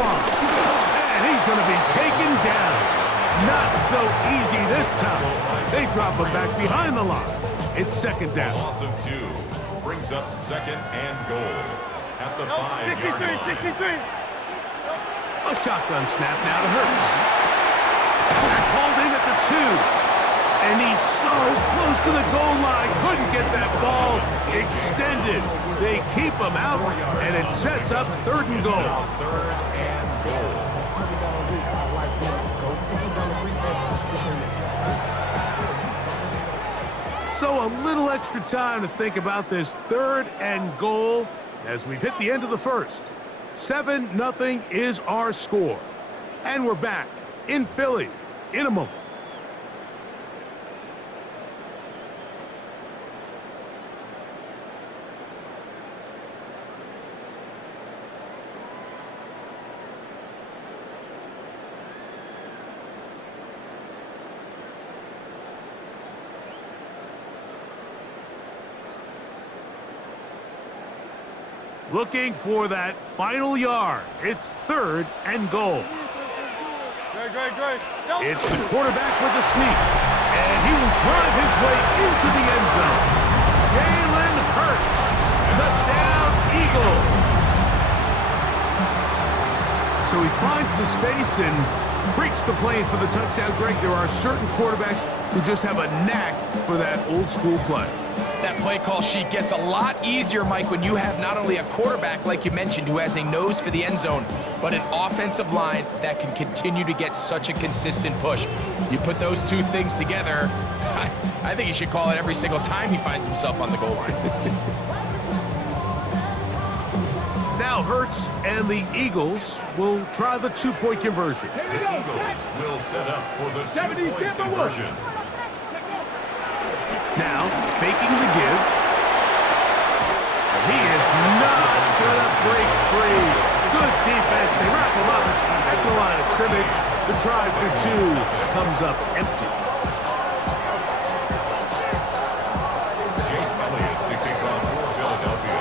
slide. And he's going to be taken down. Not so easy this time. They drop him back behind the line. It's second down. Loss of 2 brings up second and goal at the 5-yard line. 63. A shotgun snap now to Hurts. That's hauled in at the 2. And he's so close to the goal line. Couldn't get that ball extended. They keep him out, and it sets up third and goal. Third and goal. So a little extra time to think about this third and goal as we've hit the end of the first. 7-0 is our score. And we're back in Philly in a moment. Looking for that final yard. It's third and goal. Great. It's the quarterback with the sneak. And he will drive his way into the end zone. Jalen Hurts. Touchdown, Eagles. So he finds the space and breaks the plane for the touchdown. Greg, there are certain quarterbacks who just have a knack for that old school play. That play call sheet gets a lot easier, Mike, when you have not only a quarterback, like you mentioned, who has a nose for the end zone, but an offensive line that can continue to get such a consistent push. You put those two things together, I think he should call it every single time he finds himself on the goal line. Now Hurts and the Eagles will try the two-point conversion. The Eagles will set up for the two-point conversion. Now, faking the give. He is not going to break free. Good defense. They wrap him up at the line of scrimmage. The try for 2 comes up empty. Jake Elliott to kick off for Philadelphia.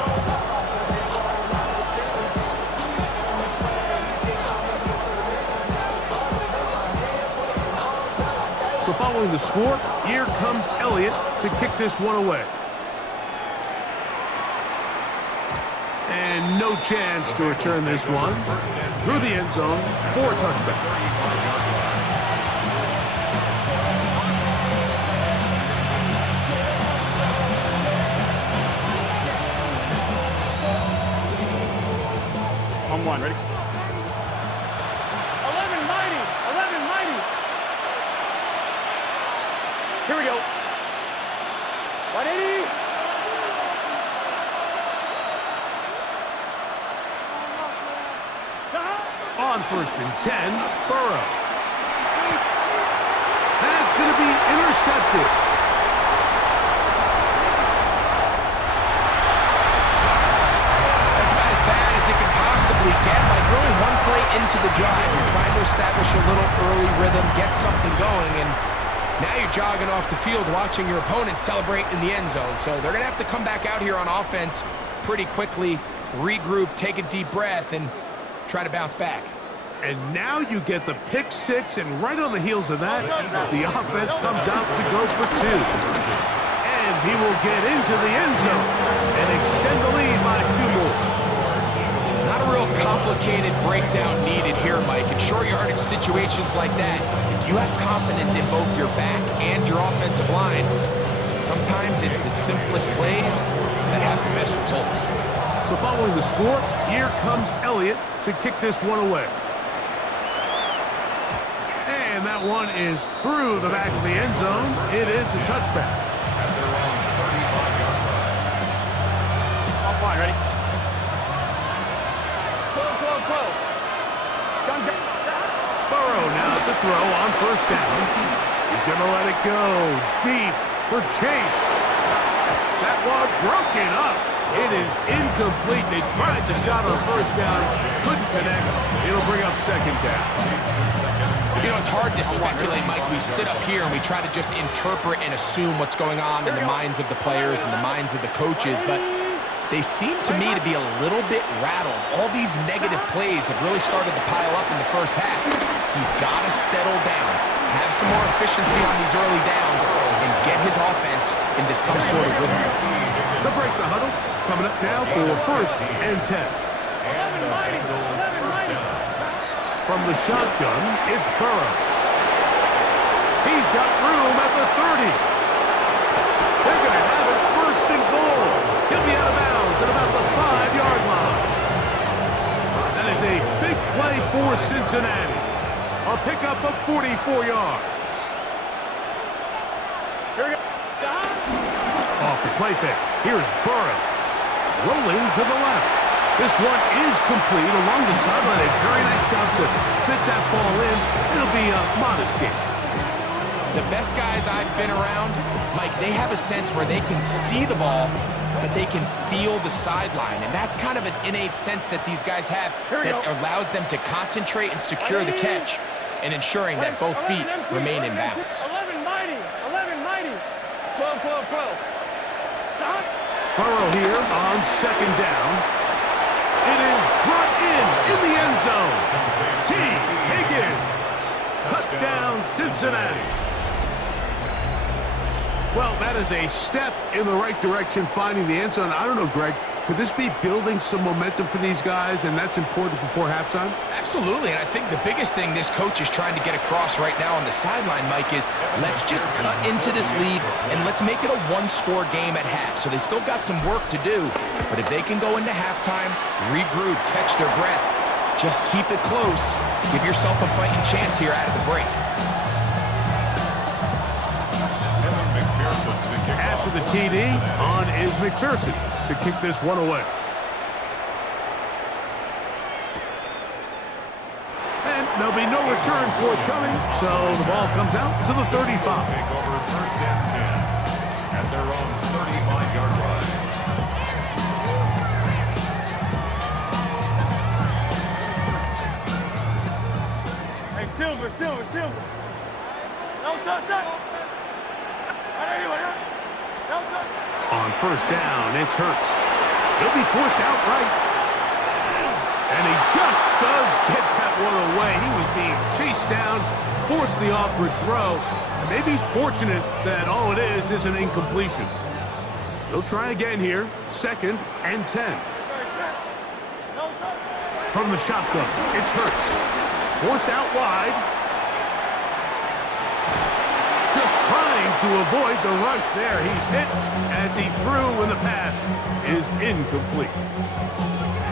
So following the score, here comes Elliott to kick this one away. And no chance to return this one through the end zone for a touchback. On 1, ready? 11-90. Here we go. 180. On first and 10, Burrow. That's going to be intercepted. That's about as bad as it can possibly get. Like, really one play into the drive, you're trying to establish a little early rhythm, get something going, and now you're jogging off the field watching your opponent celebrate in the end zone. So they're going to have to come back out here on offense pretty quickly, regroup, take a deep breath, and try to bounce back. And now you get the pick 6, and right on the heels of that, the offense comes out to go for 2. And he will get into the end zone and extend the lead by 2 more. Not a real complicated breakdown needed here, Mike. In short yardage situations like that, if you have confidence in both your back and your offensive line, sometimes it's the simplest plays that have the best results. So following the score, here comes Elliott to kick this one away. And that one is through the back of the end zone. It is a touchback. At their own 35-yard line. On 1, ready? Burrow now to throw on first down. He's going to let it go deep for Chase. That one broken up. It is incomplete. They tried the shot on first down. Couldn't connect. It'll bring up second down. You know, it's hard to speculate, Mike. We sit up here and we try to just interpret and assume what's going on in the minds of the players and the minds of the coaches, but they seem to me to be a little bit rattled. All these negative plays have really started to pile up in the first half. He's got to settle down, have some more efficiency on these early downs, and get his offense into some sort of rhythm. The break the huddle coming up now for 1st and 10. 11 mighty. 11 mighty. From the shotgun, it's Burrow. He's got room at the 30. They're going to have it 1st and goal. He'll be out of bounds at about the 5-yard line. That is a big play for Cincinnati. A pickup of 44 yards. Here we go. Off the play fake. Here's Burrow. Rolling to the left. This one is complete along the sideline. A very nice job to fit that ball in. It'll be a modest gain. The best guys I've been around, Mike, they have a sense where they can see the ball, but they can feel the sideline. And that's kind of an innate sense that these guys have that allows them to concentrate and secure the catch and ensuring that both feet remain in bounds. 11 mighty. 11 mighty. 12, 12, 12. Stop. Burrow here on 2nd down. It is brought in the end zone. T. Higgins. Touchdown, Cincinnati. Well, that is a step in the right direction, finding the end zone. I don't know, Greg, could this be building some momentum for these guys, and that's important before halftime? Absolutely, and I think the biggest thing this coach is trying to get across right now on the sideline, Mike, is let's just cut into this lead and let's make it a one-score game at half. So they still got some work to do, but if they can go into halftime, regroup, catch their breath, just keep it close, give yourself a fighting chance here out of the break. After the TD, on is McPherson to kick this one away. And there'll be no return forthcoming, so the ball comes out to the 35. Take over 1st and 10 at their own 35-yard line. Hey, Silver. No touch. On 1st down, it's Hurts. He'll be forced outright. And he just does get that one away. He was being chased down, forced the awkward throw. And maybe he's fortunate that all it is an incompletion. He'll try again here. 2nd and 10. From the shotgun, it's Hurts. Forced out wide. Just trying to avoid the rush there. He's hit as he threw when the pass is incomplete.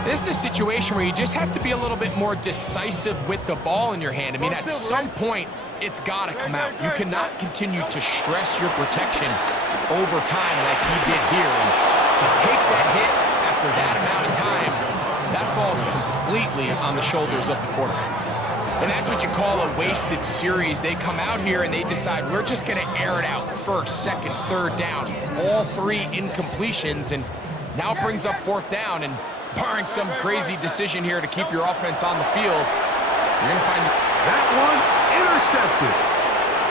This is a situation where you just have to be a little bit more decisive with the ball in your hand. I mean, at some point, it's got to come out. You cannot continue to stress your protection over time like he did here. And to take that hit after that amount of time, that falls completely on the shoulders of the quarterback. And that's what you call a wasted series. They come out here and they decide we're just going to air it out 1st, 2nd, 3rd down. All 3 incompletions, and now it brings up 4th down. And barring some crazy decision here to keep your offense on the field, you're going to find that one intercepted.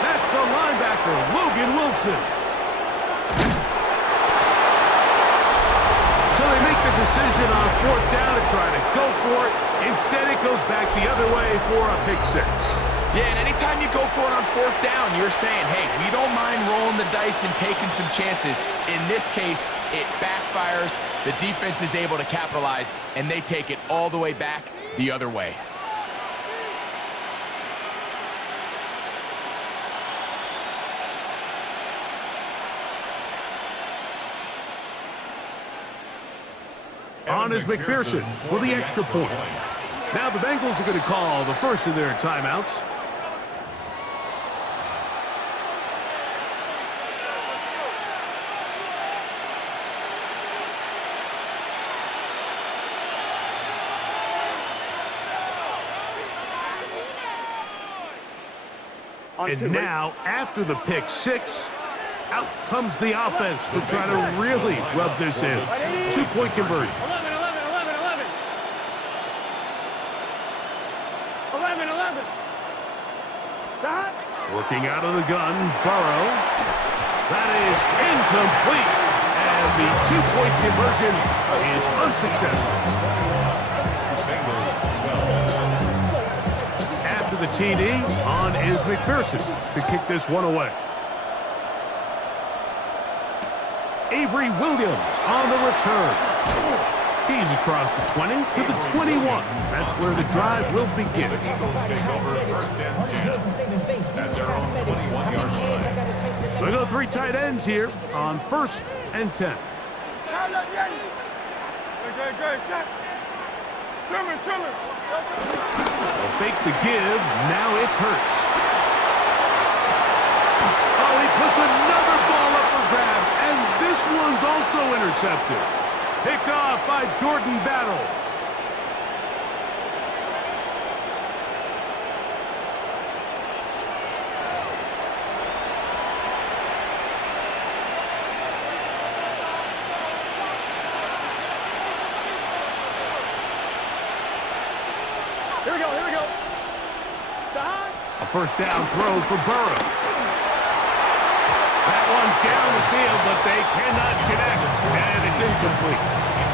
That's the linebacker, Logan Wilson. So they make the decision on 4th down to try to go for it. Instead, it goes back the other way for a pick 6. Yeah, and anytime you go for it on 4th down, you're saying, hey, we don't mind rolling the dice and taking some chances. In this case, it backfires. The defense is able to capitalize, and they take it all the way back the other way. On is McPherson for the extra point. Now the Bengals are going to call the first of their timeouts. And now, after the pick 6, out comes the offense to try to really rub this in. 2-point conversion. 11. Stop. Working out of the gun, Burrow. That is incomplete. And And the two-point conversion is unsuccessful. After the TD, on is McPherson to kick this one away. Avery Williams on the return. He's across the 20 to the 21. That's where the drive will begin. The Eagles take over first and 10 at their own 21-yard line. We'll go three tight ends here on first and 10. They'll fake the give. Now it's Hurts. Oh, he puts another ball up for grabs, and this one's also intercepted. Picked off by Jordan Battle. Here we go, here we go. Behind. A first down throw for Burrow. That one down the field, but they cannot connect, and it's incomplete.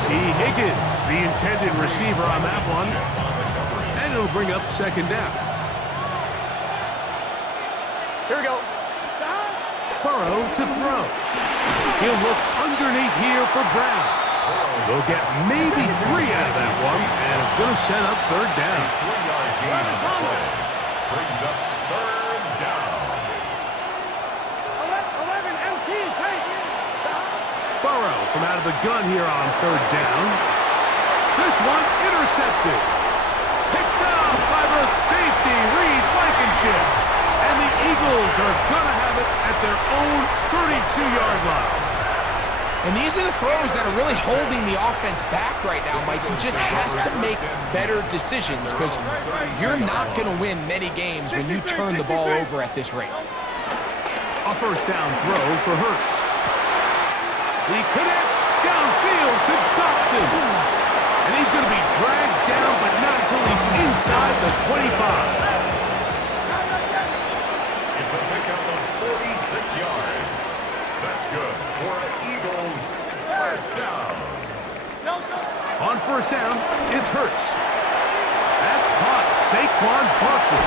T. Higgins, the intended receiver on that one, and it'll bring up second down. Here we go. Burrow to throw. He'll look underneath here for Brown. They'll get maybe 3 out of that one, and it's going to set up third down. 3-yard gain on the play. Brings up third down. 11 MT, take. Burrow from out of the gun here on third down. This one intercepted. Picked off by the safety, Reed Blankenship. And the Eagles are going to have it at their own 32-yard line. And these are the throws that are really holding the offense back right now, Mike. He just has to make better decisions because you're not going to win many games when you turn the ball over at this rate. A first down throw for Hurts. He connects downfield to Dotson. And he's going to be dragged down, but not until he's inside the 25. It's a pickup of 46 yards. That's good for an Eagles first down. On first down, it's Hurts. That's caught. Saquon Barkley.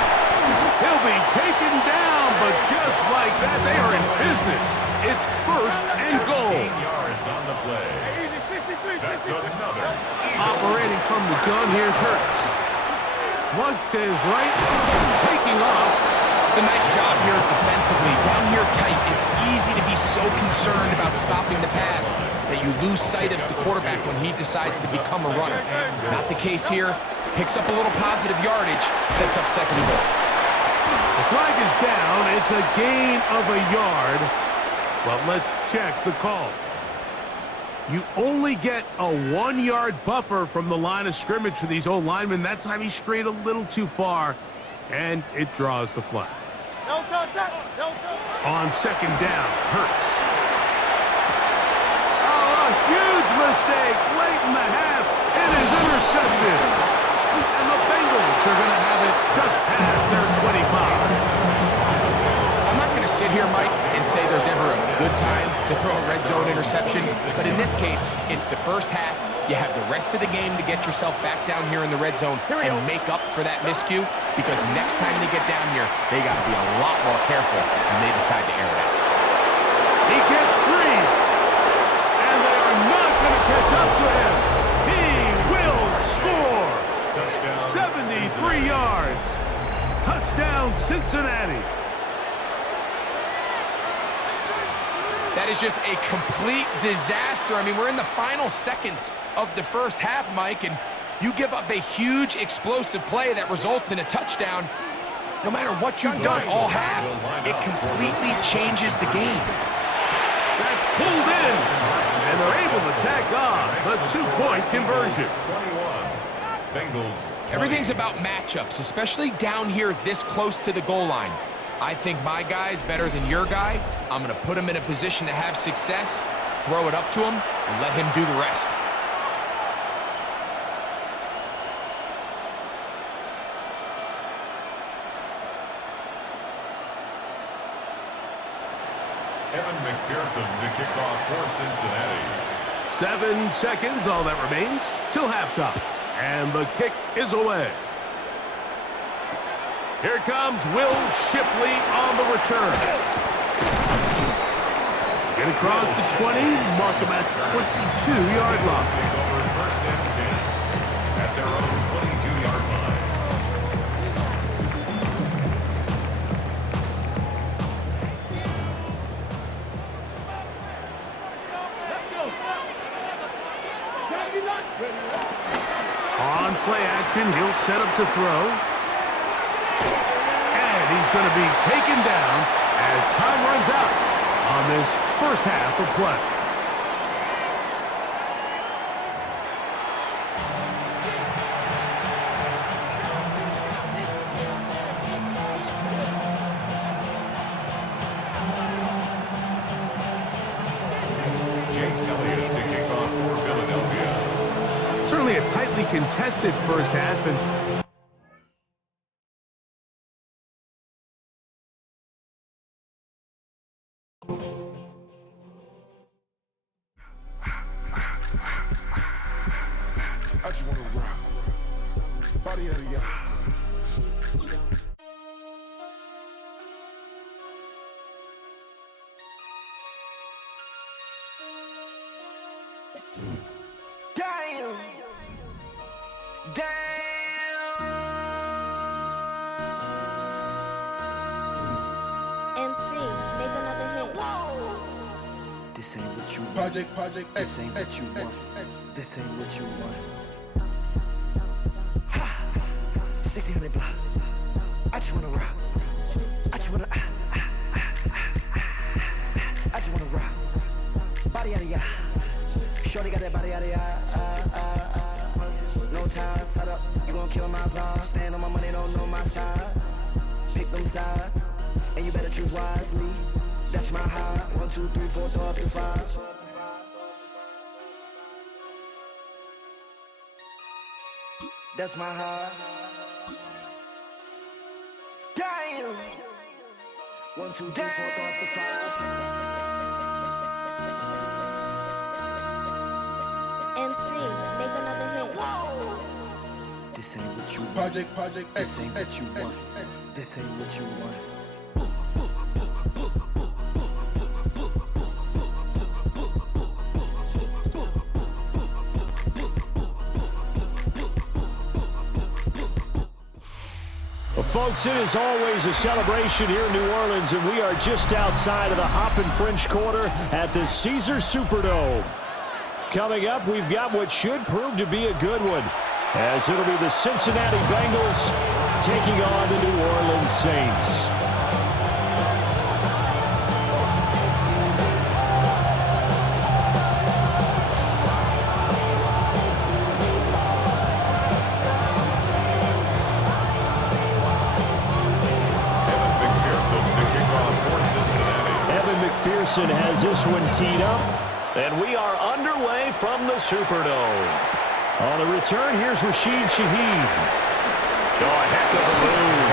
He'll be taken down, but just like that, they are in business. It's first and goal. 15 yards on the play. That's another Eagles. Operating from the gun, here's Hurts. Flush to his right, taking off. It's a nice job here defensively. Down here tight, it's easy to be so concerned about stopping the pass that you lose sight of the quarterback when he decides to become a runner. Not the case here. Picks up a little positive yardage, sets up second and goal. The flag is down. It's a gain of a yard. But let's check the call. You only get a 1-yard buffer from the line of scrimmage for these old linemen. That time he strayed a little too far, and it draws the flag. On second down, Hurts. Oh, a huge mistake late in the half. It is intercepted. And the Bengals are going to have it just past their 25. I'm not going to sit here, Mike, and say there's ever a good time to throw a red zone interception, but in this case, it's the first half. You have the rest of the game to get yourself back down here in the red zone and make up for that miscue, because next time they get down here, they got to be a lot more careful when they decide to air it out. He gets free, and they are not going to catch up to him. He will score. Touchdown. 73 yards. Touchdown, Cincinnati. That is just a complete disaster. I mean, we're in the final seconds of the first half, Mike, and you give up a huge explosive play that results in a touchdown. No matter what you've done all half, it completely changes the game. That's pulled in, and they're able to tack on the two-point conversion. 21. Bengals. Everything's about matchups, especially down here this close to the goal line. I think my guy's better than your guy. I'm going to put him in a position to have success, throw it up to him, and let him do the rest. Evan McPherson to kick off for Cincinnati. 7 seconds, all that remains, till halftime. And the kick is away. Here comes Will Shipley on the return. Get across the 20, mark him at the 22-yard line. Take over first and 10 at their own 22-yard line. On play action, he'll set up to throw. And he's going to be taken down as time runs out on this first half of play. Jake Elliott to kick off for Philadelphia. Certainly a tightly contested first half, and I just wanna rock. Body out of y'all. Damn. MC, make another hit. This ain't what you want. Project, This ain't what you want. This ain't what you want. 1600 block. I just wanna rock. I just wanna. I just wanna rock. Body out of ya. Shorty got that body out of ya. No time, set up. You gon' kill my vibe. Stand on my money, don't know my size. Pick them sides, and you better choose wisely. That's my high. 1, 2, 3, 4, throw up to 5. That's my high. Damn. 1, 2, 3, 4, throw up to 5. MC, make another hit. This ain't what you want. Project, This ain't what you want. This ain't what you want. Well, folks, it is always a celebration here in New Orleans, and we are just outside of the Hoppin' French Quarter at the Caesars Superdome. Coming up, we've got what should prove to be a good one, as it'll be the Cincinnati Bengals taking on the New Orleans Saints. McPherson has this one teed up, and we are underway from the Superdome. On the return, here's Rashid Shaheed. Oh, a heck of a move.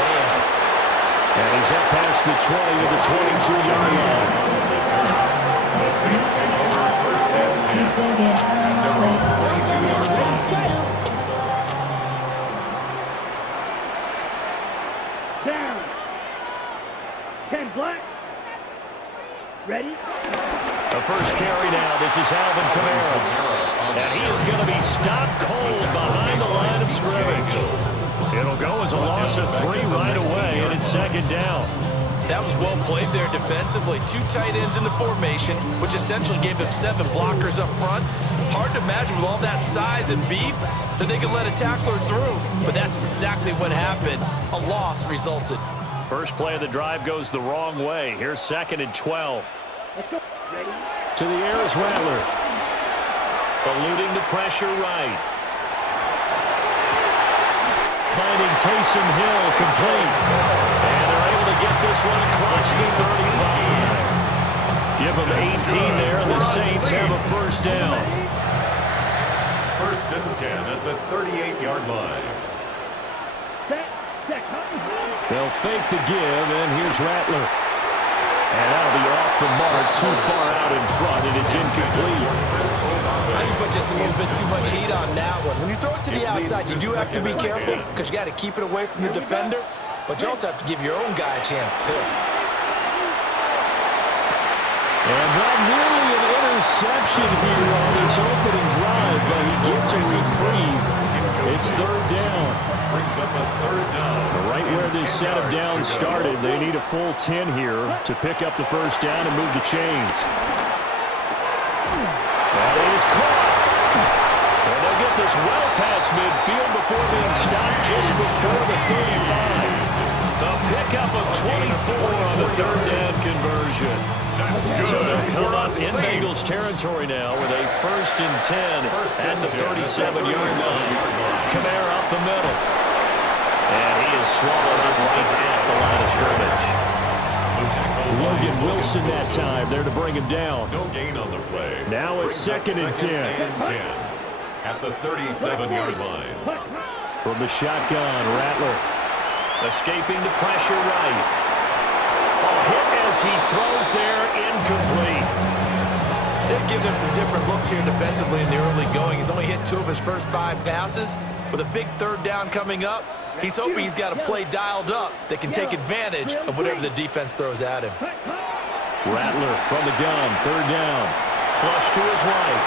And he's up past the 20 to the 22-yard line. The Saints take over first and 10 at their own 22-yard line. Down. 10 black. Ready? The first carry now. This is Alvin Kamara. And he is going to be stopped cold behind the line of scrimmage. It'll go as a loss of 3 right away, and it's second down. That was well played there defensively. 2 tight ends in the formation, which essentially gave them 7 blockers up front. Hard to imagine with all that size and beef that they could let a tackler through. But that's exactly what happened. A loss resulted. First play of the drive goes the wrong way. Here's second and 12. Let's go. Ready? To the air is Rattler. Eluding the pressure right. Finding Taysom Hill complete. And they're able to get this one across the 35. Give them 18 there, and the Saints have a first down. First and 10 at the 38-yard line. Set. They'll fake the give, and here's Rattler. And that'll be off the mark, too far out in front, and it's incomplete. I think you put just a little bit too much heat on that one. When you throw it to the outside, you do have to be careful because you got to keep it away from the defender, but you also have to give your own guy a chance, too. And not nearly an interception here on this opening drive, but he gets a reprieve. It's third down. Brings up a third down. Right where this set of downs started, they need a full 10 here to pick up the first down and move the chains. That is caught. And they'll get this well past midfield before being stopped just before the 35. The pickup of 24 on the third down conversion. So they'll come up in Bengals territory now with a 1st and 10 at the 37-yard line. Kamara up the middle. And he is swallowed up right at the line of scrimmage. Logan Wilson that time there to bring him down. No gain on the play. Now it's 2nd and 10. At the 37-yard line. From the shotgun, Rattler. Escaping the pressure right. A hit as he throws there, incomplete. They've given him some different looks here defensively in the early going. He's only hit 2 of his first 5 passes. With a big third down coming up, he's hoping he's got a play dialed up that can take advantage of whatever the defense throws at him. Rattler from the gun, 3rd down. Flush to his right.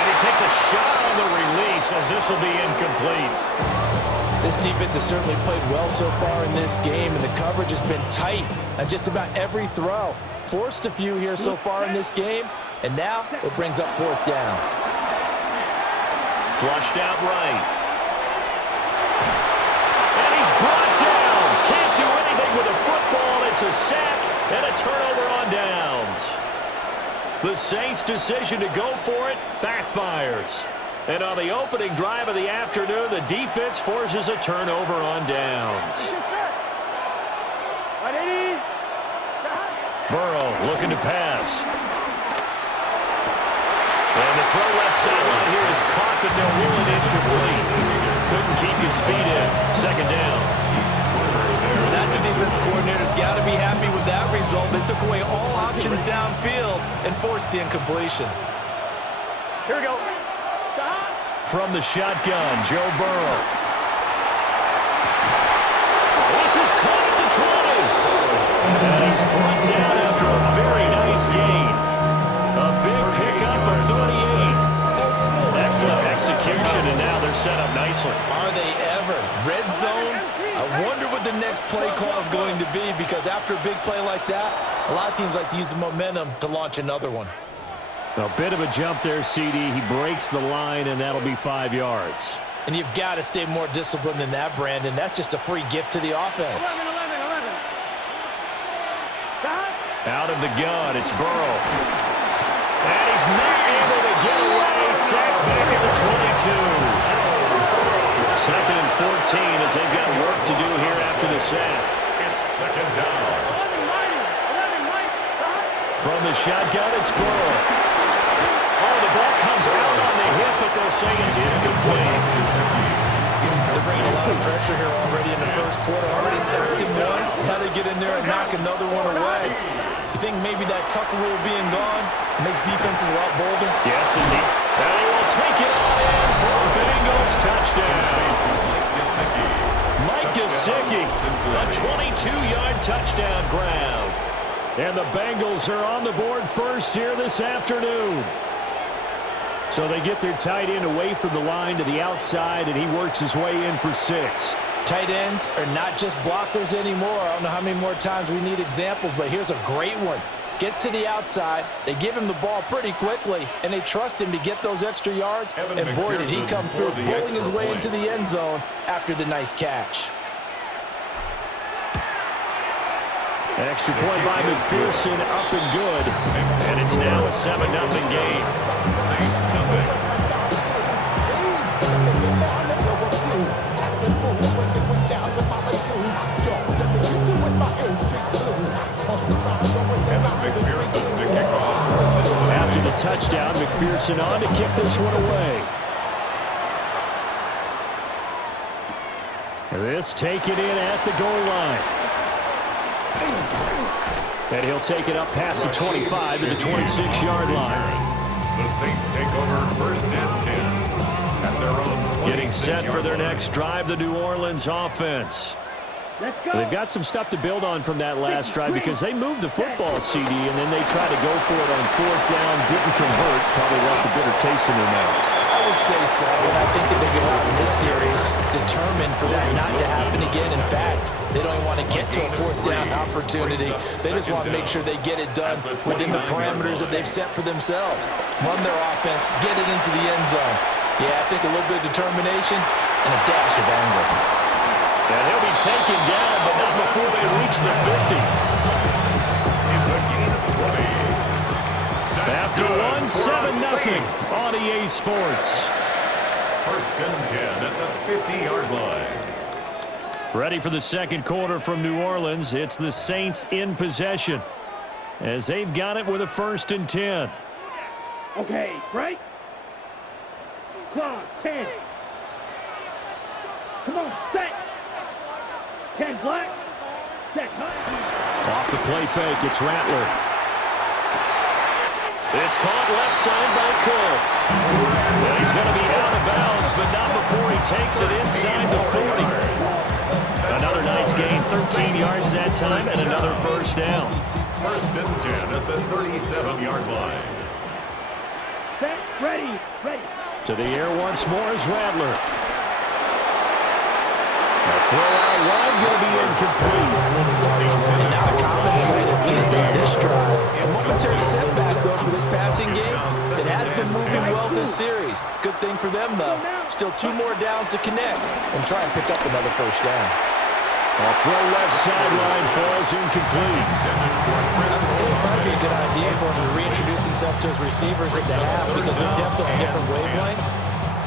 And he takes a shot on the release as this will be incomplete. This defense has certainly played well so far in this game, and the coverage has been tight on just about every throw. Forced a few here so far in this game, and now it brings up 4th down. Flushed out right. And he's brought down. Can't do anything with a football. It's a sack and a turnover on downs. The Saints' decision to go for it backfires. And on the opening drive of the afternoon, the defense forces a turnover on downs. Burrow looking to pass. And the throw left sideline here is caught, but they'll rule it incomplete. Couldn't keep his feet in. 2nd down. Well, that's a defense coordinator's got to be happy with that result. They took away all options downfield and forced the incompletion. Here we go. From the shotgun, Joe Burrow. This is caught at the 20. And he's brought down after a very nice gain. A big pickup of 38. Excellent execution, and now they're set up nicely. Are they ever? Red zone? I wonder what the next play call is going to be, because after a big play like that, a lot of teams like to use the momentum to launch another one. A bit of a jump there, CD. He breaks the line, and that'll be 5 yards. And you've got to stay more disciplined than that, Brandon. That's just a free gift to the offense. 11. Out of the gun, it's Burrow. And he's not able to get away. Sacked back at the 22. 2nd and 14 as they've got work to do here after the sack. It's 2nd down. From the shotgun, it's Burrow. Oh, the ball comes out on the hip, but they'll say it's incomplete. They're bringing a lot of pressure here already in the first quarter. Already sacked him once. Now they get in there and knock another one away. You think maybe that Tucker rule being gone makes defenses a lot bolder? Yes, indeed. And he will take it on in for a Bengals touchdown. Mike Gesicki, a 22-yard touchdown grab. And the Bengals are on the board first here this afternoon. So they get their tight end away from the line to the outside, and he works his way in for 6. Tight ends are not just blockers anymore. I don't know how many more times we need examples, but here's a great one. Gets to the outside, they give him the ball pretty quickly, and they trust him to get those extra yards, and boy, did he come through, bowling his way into the end zone after the nice catch. An extra point by McPherson, up and good. And it's now a 7-0 game. Saints nothing. McPherson to kick off. After the touchdown, McPherson on to kick this one away. This taken in at the goal line. And he'll take it up past the 25 to the 26-yard line. The Saints take over first and 10 at their own. Getting set for their next drive, the New Orleans offense. Let's go. They've got some stuff to build on from that last drive because they moved the football, CD, and then they tried to go for it on fourth down, didn't convert, probably left a bitter taste in their mouths. I would say so, and I think that they go out in this series determined for that not to happen again. In fact, they don't want to get to a fourth down opportunity. They just want to make sure they get it done within the parameters that they've set for themselves. Run their offense, get it into the end zone. Yeah, I think a little bit of determination and a dash of anger. And he'll be taken down, but not before they reach the 50. It's a gain of 20. After one, 7-0 on EA Sports. First and 10 at the 50-yard line. Ready for the second quarter from New Orleans. It's the Saints in possession as they've got it with a 1st and 10. Okay, right? Clock, 10. Come on, set. 10 black. Set. Off the play fake, it's Rattler. It's caught left side by Cooks. Well, he's going to be out of bounds, but not before he takes it inside the 40. Another nice gain, 13 yards that time, and another first down. First and 10 at the 37-yard line. Set. Ready. Ready. To the air once more is Rattler. A throw out wide going to be incomplete. And now a common sight, at least on this drive. A momentary setback, though, for this passing game. It has been moving well this series. Good thing for them, though. Still 2 more downs to connect and try and pick up another first down. A throw left sideline falls incomplete. I would say it'd probably be a good idea for him to reintroduce himself to his receivers at the half because they're definitely on different wavelengths.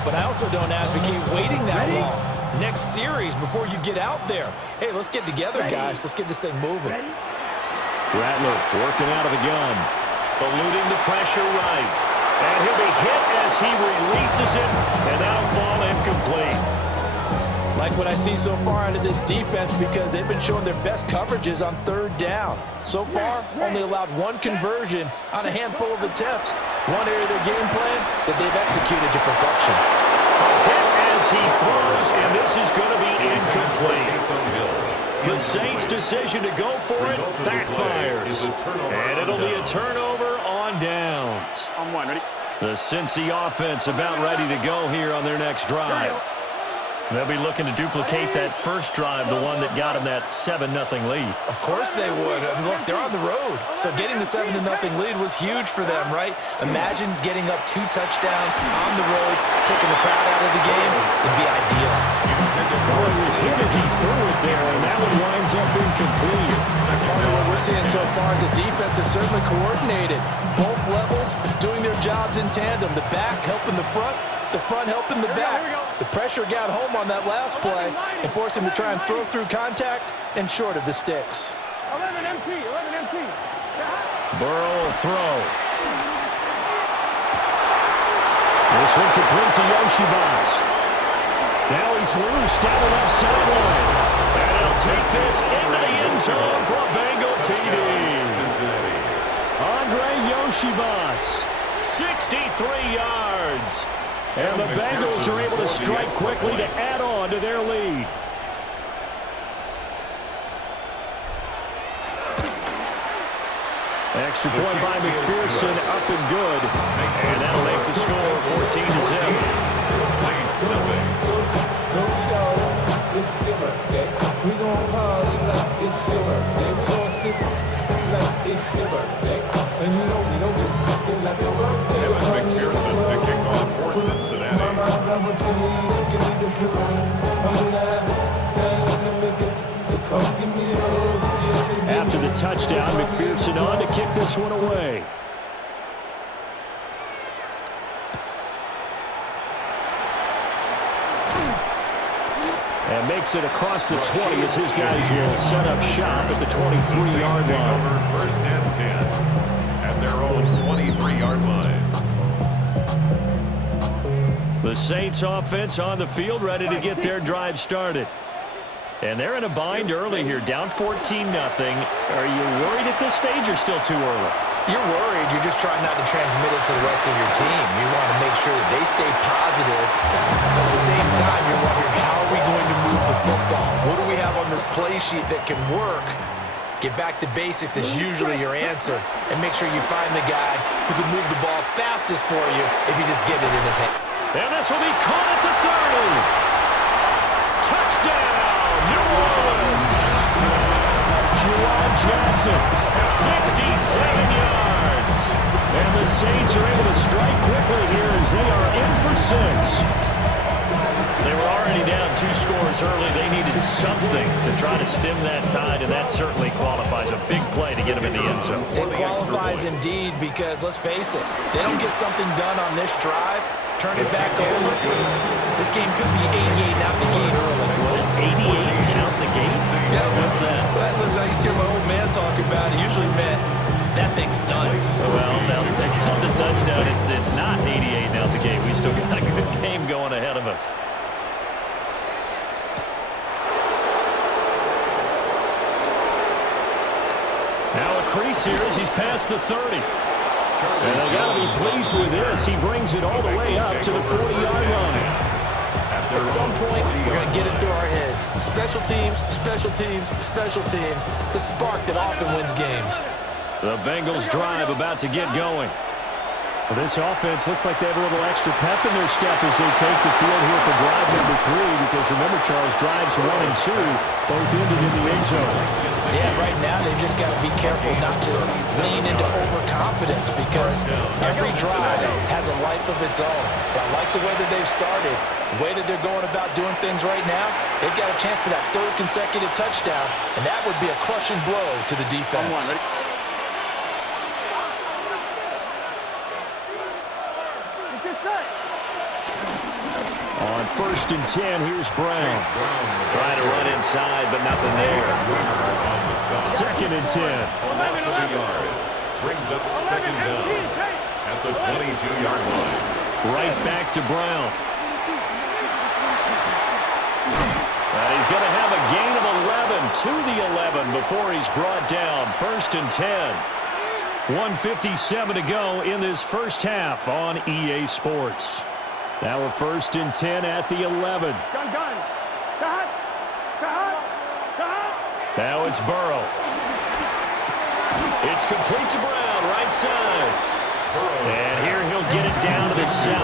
But I also don't advocate waiting that long. Next series before you get out there. Hey, let's get together, guys. Let's get this thing moving. Rattler working out of the gun. Eluding the pressure right. And he'll be hit as he releases it, and that'll fall incomplete. Like what I see so far out of this defense because they've been showing their best coverages on 3rd down. So far, only allowed 1 conversion on a handful of attempts. One area of their game plan that they've executed to perfection. A hit as he throws, and this is going to be incomplete. The Saints' decision to go for it backfires. And it'll be a turnover on downs. On 1, ready? The Cincy offense about ready to go here on their next drive. They'll be looking to duplicate that first drive, the one that got them that 7-0 lead. Of course they would. I mean, look, they're on the road. So getting the 7-0 lead was huge for them, right? Imagine getting up 2 touchdowns on the road, taking the crowd out of the game. It'd be ideal. Well, it was hit as he threw it there, and that one winds up incomplete. Part of what we're seeing so far is the defense is certainly coordinated. Both levels doing their jobs in tandem. The back helping the front helping the back. The pressure got home on that last play and forced him to try and throw through contact and short of the sticks. 11 MT. Burrow will throw. This one complete to Yoshibas. Now he's loose down the left sideline. And he'll take this into the end zone for a Bengal TD. Andre Yoshibas, 63 yards. And the Bengals are able to strike quickly to add on to their lead. Extra point by McPherson, up and good. And that'll make the score 14-0. Saints nothing. Don't show it's your birthday. We gon' party like it's your birthday. We gon' sip like it's your birthday. And you know we don't get it like your birthday. Evan McPherson to kick off for Cincinnati. After the touchdown, McPherson on to kick this one away. And makes it across the 20 as his guys will set up shop at the 23-yard line. First and 10 at their own 23-yard line. The Saints offense on the field ready to get their drive started. And they're in a bind early here, down 14-0. Are you worried at this stage or still too early? You're worried. You're just trying not to transmit it to the rest of your team. You want to make sure that they stay positive. But at the same time, you're wondering, how are we going to move the football? What do we have on this play sheet that can work? Get back to basics is usually your answer. And make sure you find the guy who can move the ball fastest for you if you just get it in his hand. And this will be caught at the 30. Touchdown, New Orleans. Juwan Johnson, 67 yards. And the Saints are able to strike quickly here as they are in for 6. They were already down 2 scores early. They needed something to try to stem that tide, and that certainly qualifies. A big play to get them in the end zone. It qualifies indeed because, let's face it, they don't get something done on this drive, turn it back over. This game could be 88 out the gate early. What? 88 out the gate? Yeah. What's that? Well, listen, I used to hear my old man talk about it. Usually meant that thing's done. Well, now that they got the touchdown, it's not 88 out the gate. We still got a good game going ahead of us. Now a crease here as he's past the 30. And they got to be pleased with this. He brings it all the way up to the 40-yard line. At some point, we're going to get it through our heads. Special teams, special teams, special teams. The spark that often wins games. The Bengals drive about to get going. Well, this offense looks like they have a little extra pep in their step as they take the field here for drive number 3, because remember, Charles, drives 1 and 2 both ended in the end zone. Yeah, right now they've just got to be careful not to lean into overconfidence, because every drive has a life of its own. But I like the way that they've started, the way that they're going about doing things right now. They've got a chance for that 3rd consecutive touchdown, and that would be a crushing blow to the defense. On 1st and 10, here's Brown. Trying to run inside, but nothing there. 2nd and 10. Loss of a yard. Brings up 2nd down at the 22-yard line. Right back to Brown. And he's going to have a gain of 11 to the 11 before he's brought down. 1st and 10. 1:57 to go in this first half on EA Sports. Now a 1st and 10 at the 11. Now it's Burrow. It's complete to Brown, right side. And here he'll get it down to the 7.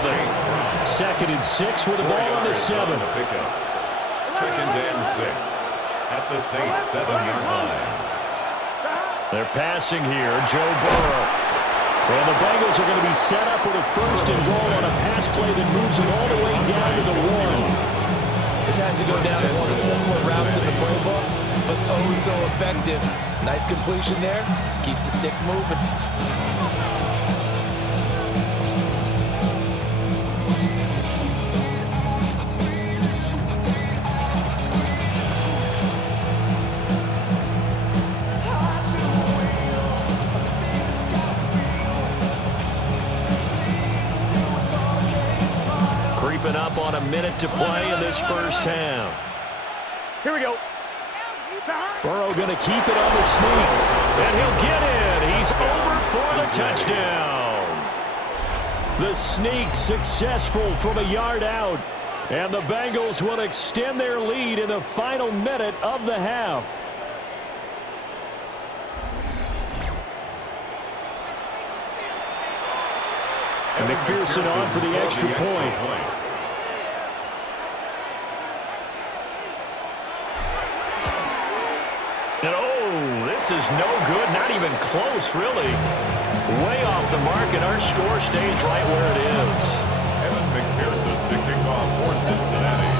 2nd and 6 with the ball on the 7. 2nd and 6 at the Saints 7-yard line. They're passing here, Joe Burrow. And the Bengals are going to be set up with a 1st and goal on a pass play that moves them all the way down to the 1. This has to go down as one of the simpler routes in the playbook, but oh so effective. Nice completion there. Keeps the sticks moving. Creeping up on a minute to play in this first half. Here we go. Burrow going to keep it on the sneak. And he'll get in. He's over for the touchdown. The sneak successful from a yard out. And the Bengals will extend their lead in the final minute of the half. And McPherson on for the extra point. And oh, this is no good. Not even close, really. Way off the mark, and our score stays right where it is. Evan McPherson to kick off for Cincinnati.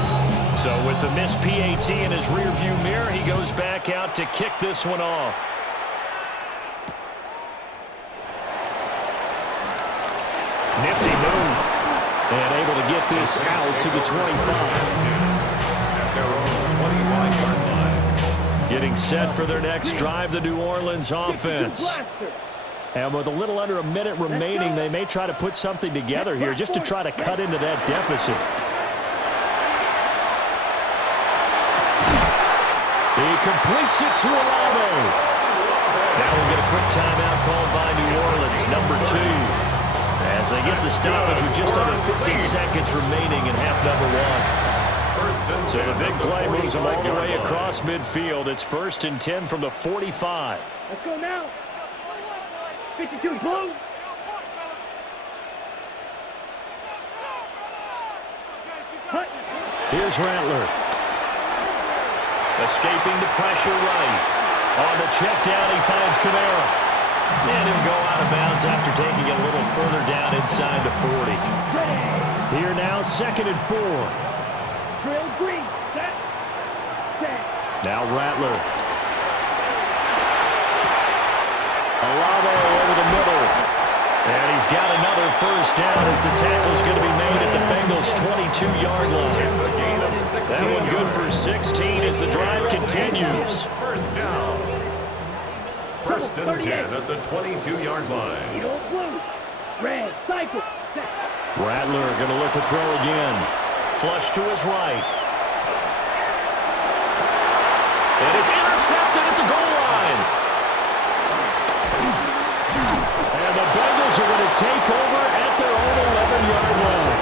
So with the missed PAT in his rearview mirror, he goes back out to kick this one off. Nifty move. And able to get this out to the 25. At their own 25-yard line. Getting set for their next drive, the New Orleans offense. And with a little under a minute remaining, they may try to put something together here just to try to cut into that deficit. He completes it to Olave. Now we'll get a quick timeout called by New Orleans, number 2. As they get the stoppage with just under 50 seconds remaining in half number 1. So the big play moves them all the way across midfield. It's 1st and 10 from the 45. Let's go now. 52 blue. Here's Rattler. Escaping the pressure right. On the check down, he finds Kamara. And he'll go out of bounds after taking it a little further down inside the 40. Here now, 2nd and 4. Drill green. Set. Now Rattler. Olave over the middle. And he's got another first down as the tackle's going to be made at the Bengals' 22-yard line. That one good for 16 as the drive continues. First down. 1st and 10 at the 22-yard line. Blue. Red. Cycle. Set. Rattler going to look to throw again. Flush to his right. And it's intercepted at the goal line. And the Bengals are going to take over at their own 11-yard line.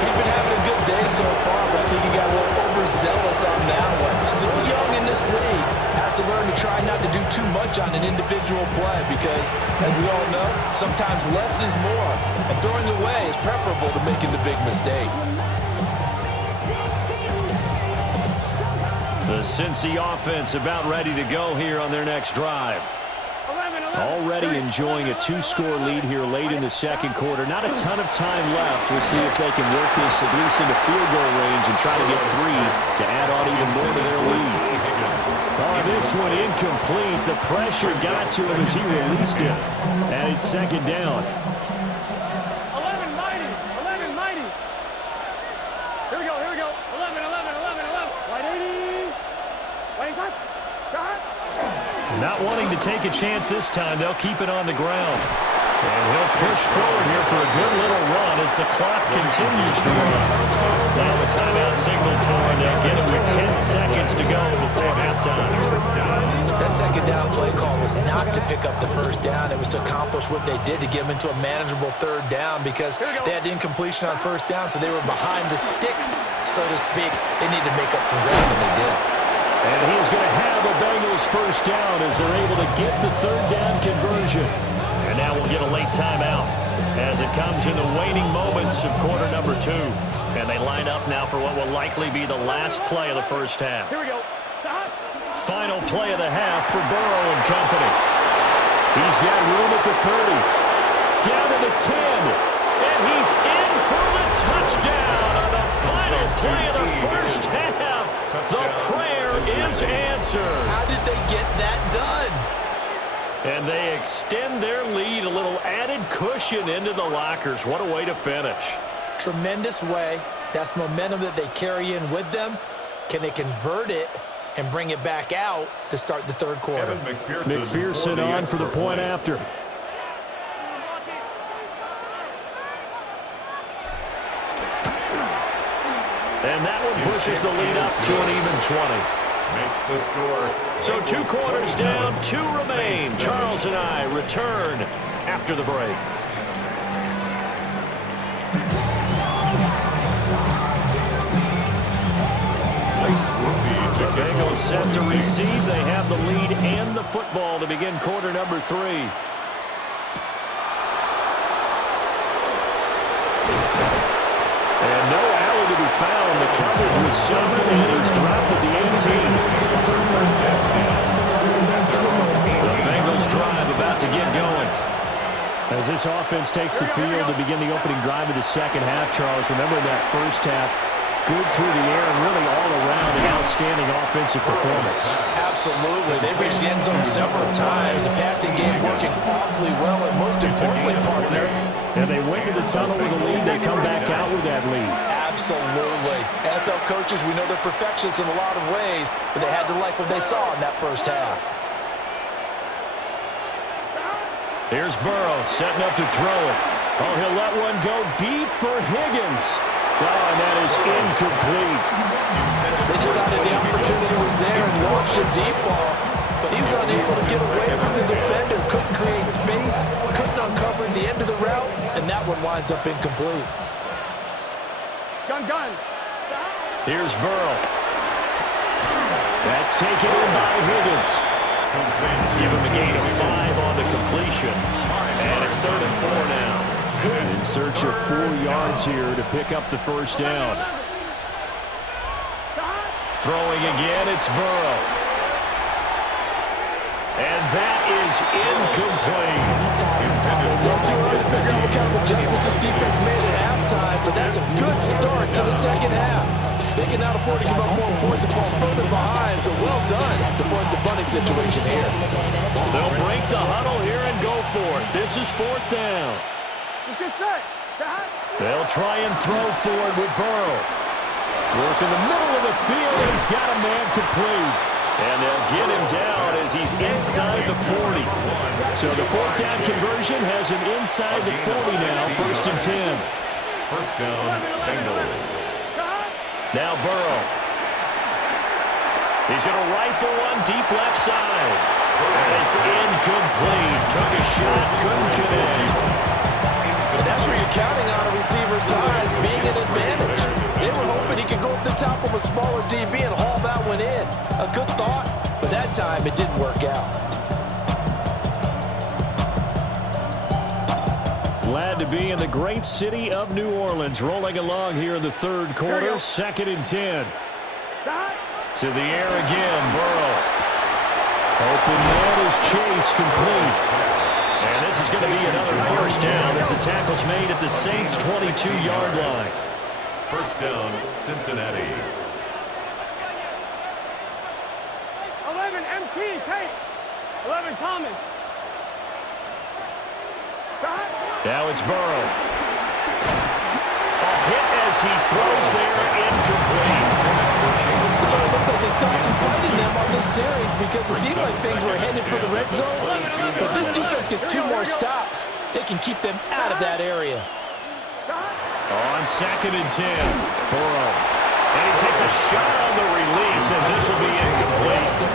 He's been having a good day so far, but I think he got a little overzealous on that one. Still young in this league. Has to learn to try not to do too much on an individual play because, as we all know, sometimes less is more. And throwing away is preferable to making the big mistake. The Cincy offense about ready to go here on their next drive. Already enjoying a 2-score lead here late in the 2nd quarter. Not a ton of time left. We'll see if they can work this at least into field goal range and try to get 3 to add on even more to their lead. Oh, this one incomplete. The pressure got to him as he released it. And it's 2nd down. 11 mighty. 11 mighty. Here we go. 11. White 80. White top. Shot. Not wanting to take a chance this time, they'll keep it on the ground. And he'll push forward here for a good little run as the clock continues to run. Now the timeout signaled for, and they'll get it with 10 seconds to go before halftime. That 2nd down play call was not to pick up the 1st down. It was to accomplish what they did to get them into a manageable 3rd down because they had incompletion on 1st down, so they were behind the sticks, so to speak. They needed to make up some ground, and they did. And he's going to have a Bengals 1st down as they're able to get the 3rd down conversion. And now we'll get a late timeout as it comes in the waning moments of quarter number 2. And they line up now for what will likely be the last play of the 1st half. Here we go. Final play of the half for Burrow and company. He's got room at the 30. Down to the 10. And he's in for the touchdown on the final play of the 1st half. The prayer is answered. How did they get that done? And they extend their lead, a little added cushion into the lockers. What a way to finish. Tremendous way. That's momentum that they carry in with them. Can they convert it and bring it back out to start the 3rd quarter? McPherson on for the point after. And that one pushes the lead up to an even 20. Makes the score. So 2 quarters down, 2 remain. Charles and I return after the break. The Bengals set to receive. They have the lead and the football to begin quarter number 3. And no alley to be found. The coverage was so good, and he's dropped at the 18. The Bengals drive about to get going. As this offense takes the field to begin the opening drive of the 2nd half, Charles, remember that 1st half, good through the air and really all around an outstanding offensive performance. Absolutely. They reached the end zone several times. The passing game working awfully well, and most importantly, partner. And they went to the tunnel with a lead. They come back out with that lead. Absolutely. NFL coaches, we know they're perfectionists in a lot of ways, but they had to like what they saw in that 1st half. Here's Burrow setting up to throw it. Oh, he'll let one go deep for Higgins. Oh, and that is incomplete. They decided the opportunity was there and launched it a deep ball, but he was unable to get away from the defender, couldn't create space, couldn't uncover the end of the route, and that one winds up incomplete. Gun. Here's Burrow. That's taken in by Higgins. Give him a gain of 5 on the completion. And it's 3rd and 4 now. In search of 4 yards here to pick up the first down. Throwing again, it's Burrow. And that is incomplete. It's too early to figure out what kind of adjustments this defense made at halftime, but that's a good start to the second half. They can now afford to give up more points and fall further behind, so well done to force the punting situation here. They'll break the huddle here and go for it. This is 4th down. They'll try and throw for it with Burrow. Work in the middle of the field. He's got a man complete. And they'll get him down as he's inside the 40. So the 4th down conversion has him inside the 40 now, 1st and 10. First down, Bengals. Now Burrow. He's going to rifle one deep left side. And it's incomplete. Took a shot, couldn't connect. And that's where you're counting on a receiver's size being an advantage. They were hoping he could go up the top of a smaller DB and haul that one in. A good thought, but that time it didn't work out. Glad to be in the great city of New Orleans. Rolling along here in the 3rd quarter. 2nd and 10. To the air again, Burrow. Open man is Chase, complete. And this is going to be another first down as the tackle's made at the Saints' 22-yard line. First down, Cincinnati. 11 MT, Tate. 11 Thomas. Now it's Burrow. A hit as he throws there, incomplete. So it looks like they stopped some fighting them on this series because it seemed like things were headed for the red zone. But this defense gets 2 more stops. They can keep them out of that area. On 2nd and 10, Burrow. And he takes a shot on the release as this will be incomplete.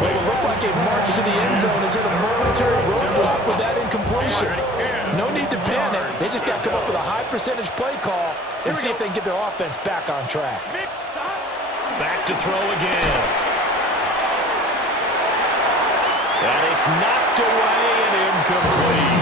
Well, it looked like a march to the end zone has hit a momentary roadblock with that incompletion. No need to panic. They just got to come up with a high percentage play call and see if they can get their offense back on track. Back to throw again. And it's knocked away and incomplete.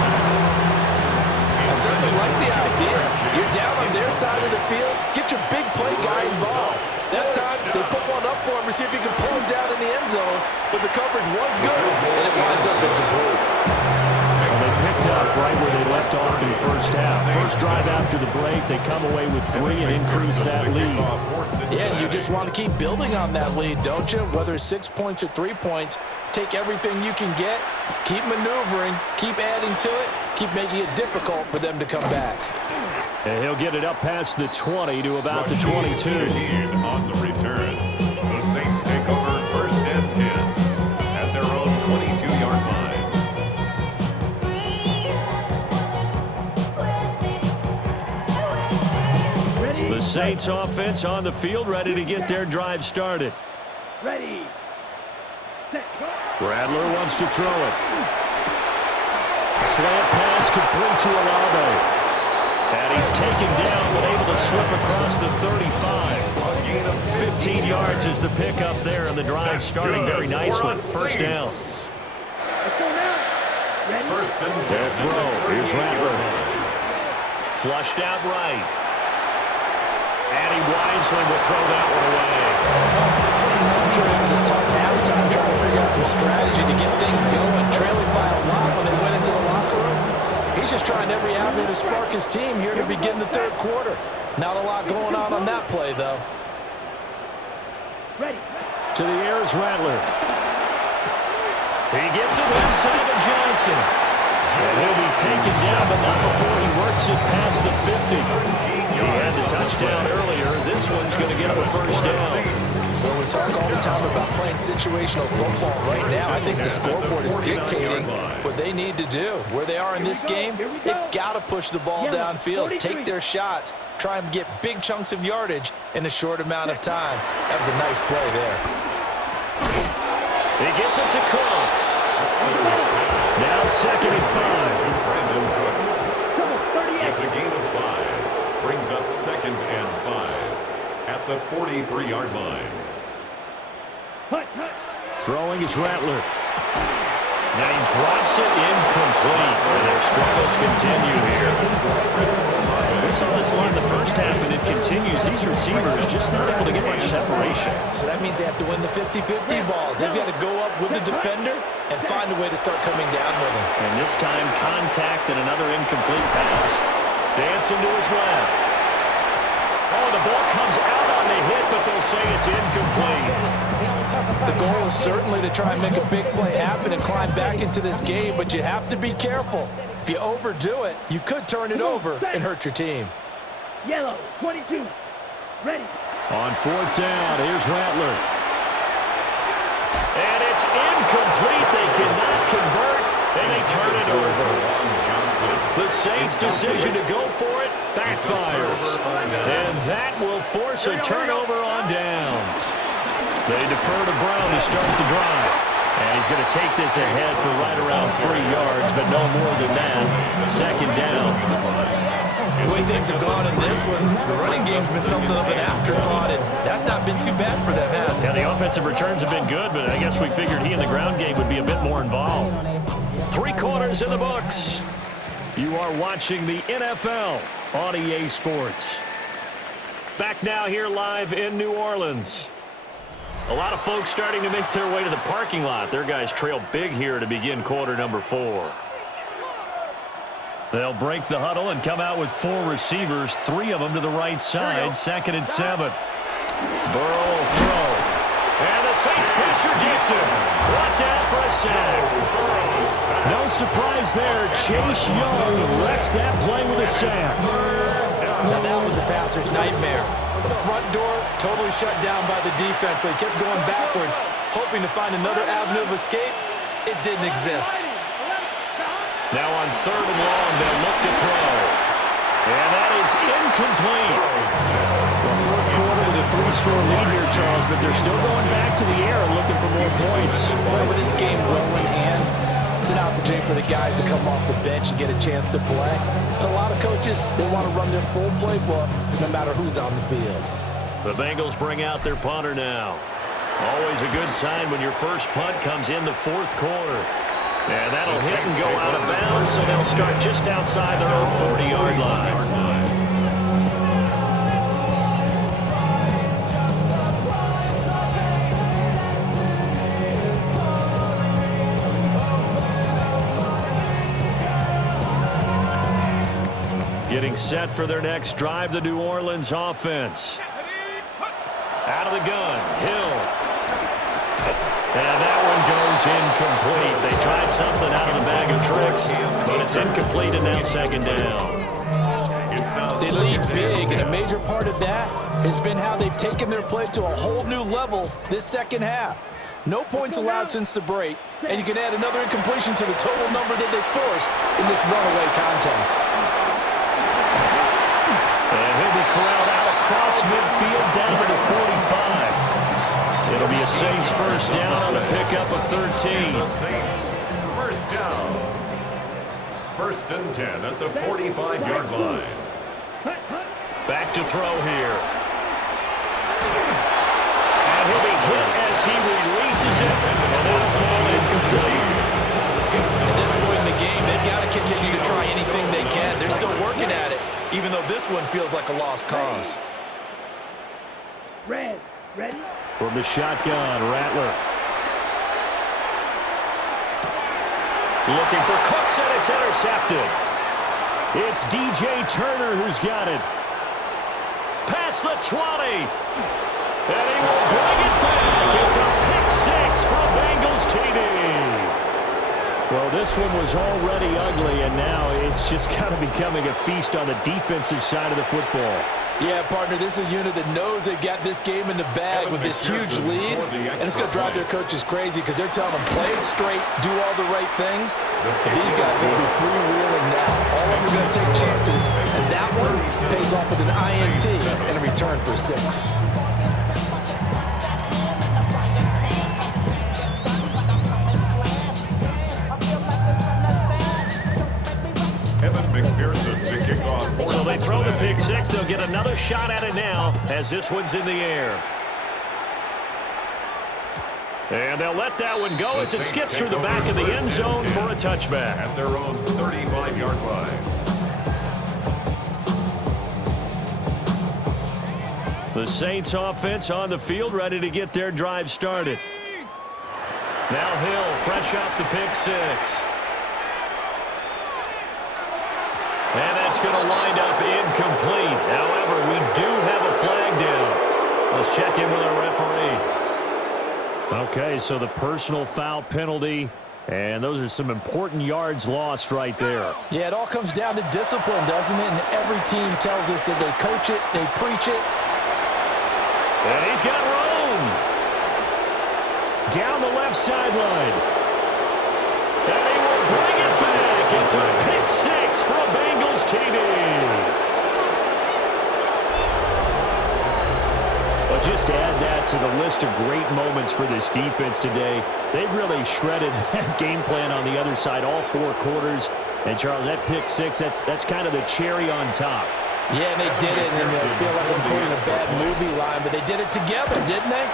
I certainly like the idea. You're down on their side of the field. Get your big play guy involved. That time, they put one up for him to see if he can pull him down in the end zone. But the coverage was good, and it winds up incomplete. Well, they picked up right where they left off in the first half. First drive after the break, they come away with 3 and increase that lead. Yeah, you just want to keep building on that lead, don't you? Whether it's 6 points or 3 points, take everything you can get, keep maneuvering, keep adding to it, keep making it difficult for them to come back. And he'll get it up past the 20 to about the 22. On the return, the Saints take over 1st and 10 at their own 22-yard line. The Saints offense on the field, ready to get their drive started. Ready. Set. Rattler wants to throw it. Slant pass complete to Olave. And he's taken down, but able to slip across the 35. 15 yards is the pickup there, and the drive starting very nicely. First down. First and 10. They'll throw. Here's Rattler. Flushed out right. And he wisely will throw that one away. I'm sure it was a tough halftime trying to figure out some strategy to get things going, trailing by a lot when they went into the locker room. He's just trying every avenue to spark his team here to begin the 3rd quarter. Not a lot going on that play, though. Ready. To the air is Rattler. He gets it left side of Johnson. And he'll be taken down, but not before he works it past the 50. He had the touchdown earlier. This one's going to get him a first down. Well, we talk all the time about playing situational football. Right now, I think the scoreboard is dictating what they need to do. Where they are in this game, they've got to push the ball downfield, take their shots, try and get big chunks of yardage in a short amount of time. That was a nice play there. He gets it to Cooks. Now 2nd and 5. Brandon Cooks. It's a gain of 5. Brings up 2nd and 5 at the 43-yard line. Throwing is Rattler. Now he drops it incomplete. And their struggles continue here. We saw this line the first half, and it continues. These receivers just not able to get much separation. So that means they have to win the 50-50 balls. They've got to go up with the defender and find a way to start coming down with him. And this time, contact and another incomplete pass. Dancing to his left. Oh, the ball comes out on the hit, but they'll say it's incomplete. The goal is certainly to try and make a big play happen and climb back into this game, but you have to be careful. If you overdo it, you could turn it over and hurt your team. Yellow, 22. Ready. On 4th down, here's Rattler. And it's incomplete. They cannot convert, and they turn it over. The Saints' decision to go for it backfires. And that will force a turnover on downs. They defer to Brown to start the drive. And he's going to take this ahead for right around 3 yards, but no more than that. 2nd down. The way things have gone in this one, the running game's been something of an afterthought, and that's not been too bad for them, has it? Yeah, the offensive returns have been good, but I guess we figured he in the ground game would be a bit more involved. 3 quarters in the books. You are watching the NFL on EA Sports. Back now here live in New Orleans. A lot of folks starting to make their way to the parking lot. Their guys trail big here to begin quarter number 4. They'll break the huddle and come out with 4 receivers, 3 of them to the right side, 2nd and 7. Burrow will throw. And the Saints pressure gets him. Brought down for a sack. No surprise there. Chase Young wrecks that play with a sack. Now that was a passer's nightmare. The front door totally shut down by the defense, so he kept going backwards, hoping to find another avenue of escape. It didn't exist. Now on 3rd and long, they'll look to throw. And that is incomplete. Well, 4th quarter with a 3-score lead here, Charles, but they're still going back to the air and looking for more points. Well, with this game well in hand, it's an opportunity for the guys to come off the bench and get a chance to play. And a lot of coaches, they want to run their full playbook no matter who's on the field. The Bengals bring out their punter now. Always a good sign when your first punt comes in the 4th quarter. And that'll hit and go out of bounds, so they'll start just outside their own 40-yard line. Getting set for their next drive, the New Orleans offense. Out of the gun, Hill. And that one goes incomplete. They tried something out of the bag of tricks, but it's incomplete and now 2nd down. They lead big, and a major part of that has been how they've taken their play to a whole new level this 2nd half. No points allowed since the break, and you can add another incompletion to the total number that they forced in this runaway contest. And he'll be corralled out across midfield down to the 45. It'll be a Saints first down on a pickup of 13. The Saints first down. 1st and 10 at the 45-yard line. Back to throw here. And he'll be hit as he releases it, and that'll fall incomplete. At this point in the game, they've got to continue to try anything they can. They're still working at it, even though this one feels like a lost cause. Red, ready? From the shotgun, Rattler. Looking for Cooks, and it's intercepted. It's DJ Turner who's got it. Past the 20. And he will bring it back. It's a pick 6 from Bengals TD. Well, this one was already ugly, and now it's just kind of becoming a feast on the defensive side of the football. Yeah, partner, this is a unit that knows they've got this game in the bag with this huge lead, and it's going to drive their coaches crazy because they're telling them, play it straight, do all the right things. But these guys are going to be freewheeling now. All of them are going to take chances, and that one pays off with an INT and a return for 6. they'll get another shot at it now as this one's in the air. And they'll let that one go as it skips through the back of the end zone for a touchback. At their own 35-yard line. The Saints offense on the field, ready to get their drive started. Now Hill, fresh off the pick six. And that's going to wind up incomplete. However, we do have a flag down. Let's check in with our referee. Okay, so the personal foul penalty, and those are some important yards lost right there. Yeah, it all comes down to discipline, doesn't it? And every team tells us that they coach it, they preach it. And he's got room. Down the left sideline. And he will bring it back. It's a pick six for a Bengals TD. Well, just add that to the list of great moments for this defense today. They've really shredded that game plan on the other side all four quarters. And, Charles, that pick six, that's kind of the cherry on top. Yeah, and they did it, and I feel like I'm quoting a bad movie line, but they did it together, didn't they?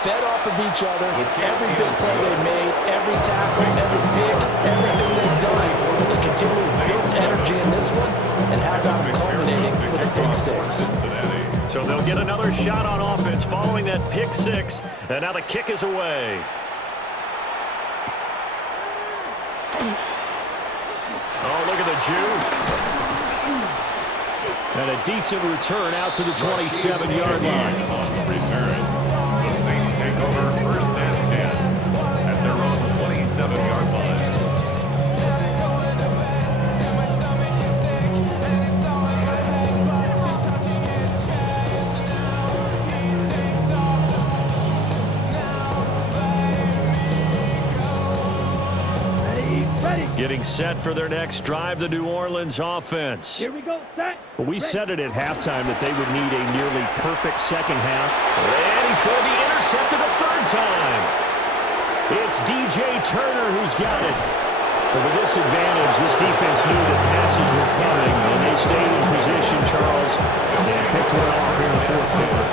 Fed off of each other, every big play they made, every tackle, every pick, everything they've done. They continue to build energy in this one, and how about culminating with a pick six? So they'll get another shot on offense following that pick six, and now the kick is away. Oh, look at the juke. And a decent return out to the 27-yard line. On the return, the Saints take over first and 10 at their own 27-yard line. Getting set for their next drive, the New Orleans offense. Here we go, set. We said it at halftime that they would need a nearly perfect second half. And he's going to be intercepted a third time. It's DJ Turner who's got it. But with this advantage, this defense knew that passes were coming, and they stayed in position, Charles, and picked one off here in the fourth quarter.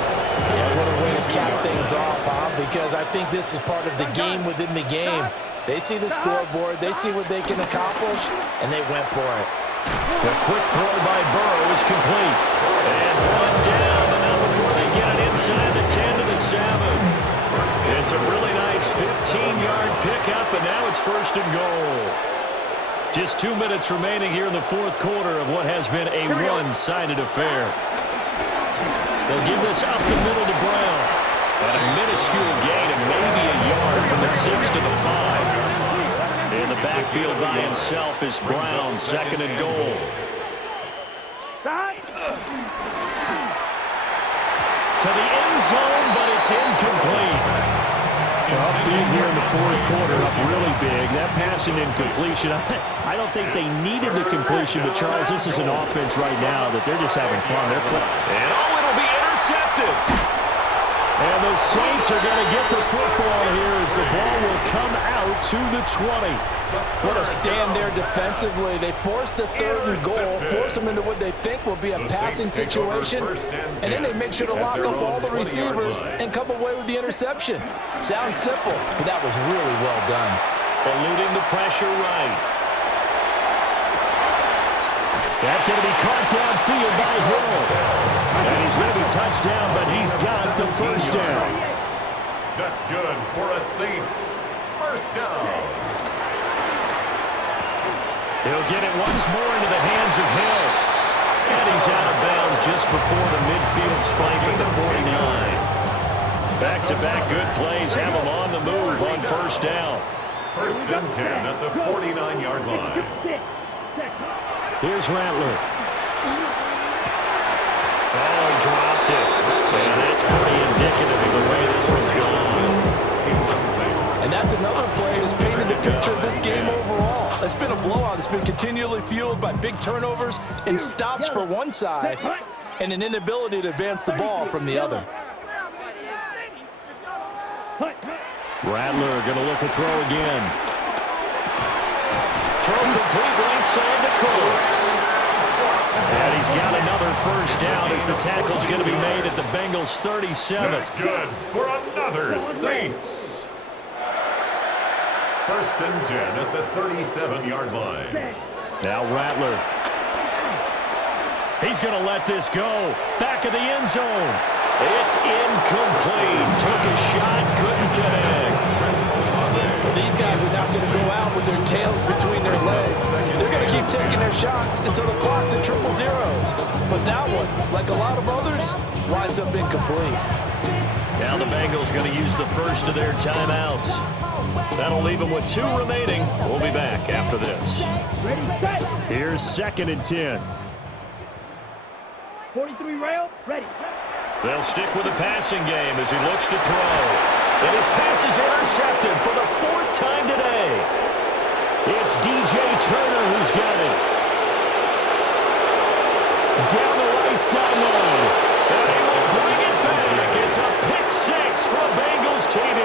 Yeah, what a way to cap things off, huh? Because I think this is part of the game within the game. They see the scoreboard, they see what they can accomplish, and they went for it. The quick throw by Burrow is complete. And one down, but not before they get it inside the 10 to the 7. It's a really nice 15-yard pickup, and now it's first and goal. Just 2 minutes remaining here in the fourth quarter of what has been a one-sided affair. They'll give this up the middle to Brown. And a minuscule gain of maybe a yard from the 6 to the 5. In the backfield by himself is Brown, second and goal. To the end zone, but it's incomplete. Up big here in the fourth quarter, up really big. That passing incompletion, I don't think they needed the completion, but Charles, this is an offense right now that they're just having fun. And it'll be intercepted. And the Saints are going to get the football here as the ball will come out to the 20. What a stand there defensively. They force the third and goal, force them into what they think will be a passing situation, and then they make sure to lock up all the receivers and come away with the interception. Sounds simple, but that was really well done. Eluding the pressure right. That's going to be caught downfield by Hill. And he's going to be touchdown, but he's got the first down. That's good for a Saints first down. He'll get it once more into the hands of Hill. And he's out of bounds just before the midfield stripe at the 49. Back-to-back good plays have him on the move on first down. First and 10 at the 49-yard line. Here's Rattler. Oh, he dropped it. And that's pretty indicative of the way this one's gone. And that's another play that's painted the picture of this game overall. It's been a blowout. It's been continually fueled by big turnovers and stops for one side and an inability to advance the ball from the other. Rattler going to look to throw again. Throw complete right side to Cooks. And he's got another first down as the tackle's going to be made at the Bengals 37. That's good for another Saints. First and 10 at the 37-yard line. Now Rattler. He's going to let this go. Back of the end zone. It's incomplete. Took a shot, couldn't connect. Well, these guys are not going to go out with their tails between their legs. They're going to keep taking their shots until the clock's at triple zeros. But that one, like a lot of others, winds up incomplete. Now the Bengals going to use the first of their timeouts. That'll leave them with 2 remaining. We'll be back after this. Here's 2nd and 10. 43 rail, ready. They'll stick with the passing game as he looks to throw. And his pass is intercepted for the 4th time today. It's DJ Turner who's got it. Down the right sideline. And they will bring it back. It's a pick 6 for Bengals TD.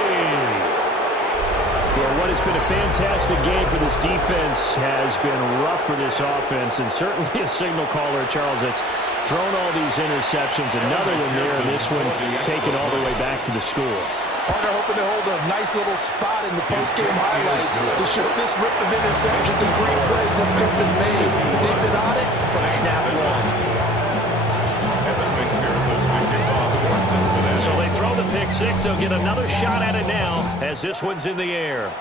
Well, what has been a fantastic game for this defense has been rough for this offense, and certainly a signal caller, Charles, that's thrown all these interceptions. Another one there, and this one taken all the way back for the score. Partner hoping to hold a nice little spot in the post-game highlights to show this rip of interceptions and great plays this group has made. They've been on it from snap one. So they throw the pick 6. They'll get another shot at it now as this one's in the air.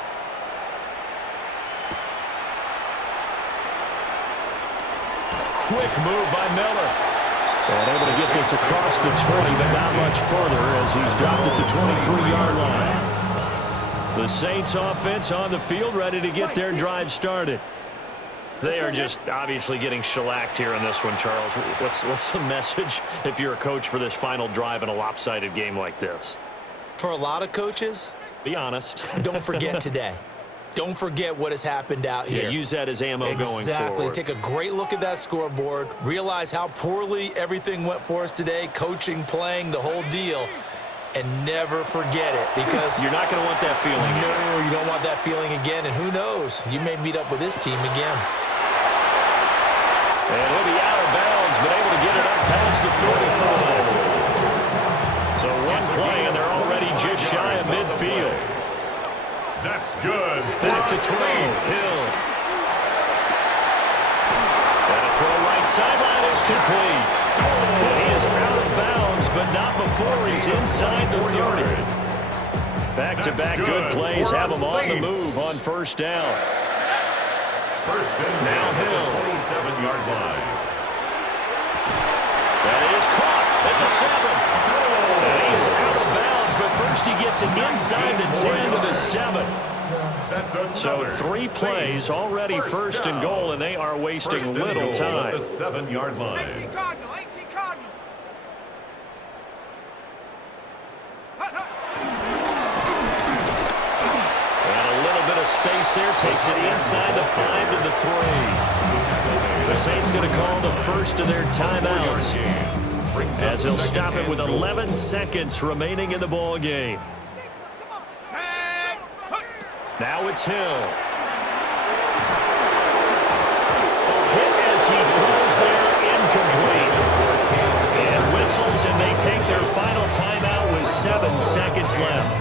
Quick move by Miller. And able to get this across the 20, but not much further as he's dropped at the 23-yard line. The Saints offense on the field ready to get their drive started. They are just obviously getting shellacked here in this one, Charles. What's the message if you're a coach for this final drive in a lopsided game like this? For a lot of coaches, be honest. Don't forget today. Don't forget what has happened out here. Yeah, use that as ammo going forward. Exactly. Take a great look at that scoreboard. Realize how poorly everything went for us today. Coaching, playing, the whole deal. And never forget it, because you're not going to want that feeling. No, you don't want that feeling again. And who knows? You may meet up with this team again. And he'll be out of bounds, but able to get it up past the 45. So one play, and they're already just shy of midfield. That's good. Back to throw. Hill. And a throw right sideline is complete. And he is out of bounds, but not before he's inside the 30. Back-to-back good plays have him on the move on first down. First and 10 now Hill. 27-yard line. That is caught at the 7. And he is out of bounds, but first he gets it inside the 10 to the 7. So 3 plays already first and goal, and they are wasting little time. At the 7-yard line. 18 Cardinal, 18 Cardinal. And a little bit of space there, takes it inside the 5 to the 3. The Saints going to call the first of their timeouts as they'll stop it with 11 seconds remaining in the ball game. Now it's Hill. Hit as he throws there, incomplete. And whistles, and they take their final timeout with 7 seconds left.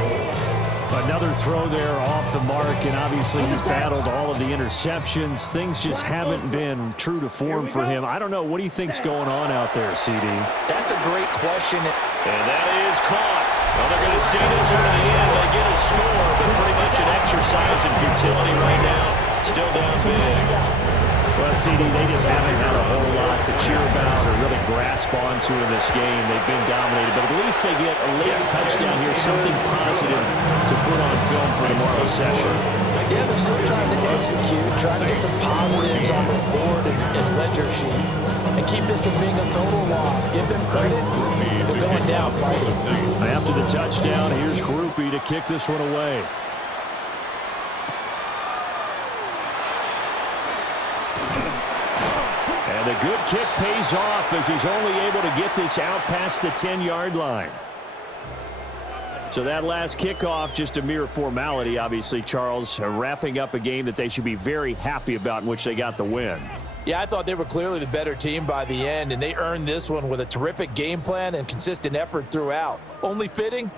Another throw there off the mark, and obviously he's battled all of the interceptions. Things just haven't been true to form for him. I don't know. What do you think's going on out there, CD? That's a great question. And that is caught. Well, they're going to see this one in the end. They get a score, but pretty much an exercise in futility right now. Still down big. Well, CD, they just haven't had a whole lot to cheer about or really grasp onto in this game. They've been dominated, but at least they get a late touchdown here, something positive to put on film for tomorrow's session. Yeah, they're still trying to execute, trying to get some positives on the board and ledger sheet, and keep this from being a total loss. Give them credit. They're going down fighting. After the touchdown, here's Groupie to kick this one away. And the good kick pays off as he's only able to get this out past the 10-yard line. So that last kickoff, just a mere formality, obviously, Charles, wrapping up a game that they should be very happy about in which they got the win. Yeah, I thought they were clearly the better team by the end, and they earned this one with a terrific game plan and consistent effort throughout. Only fitting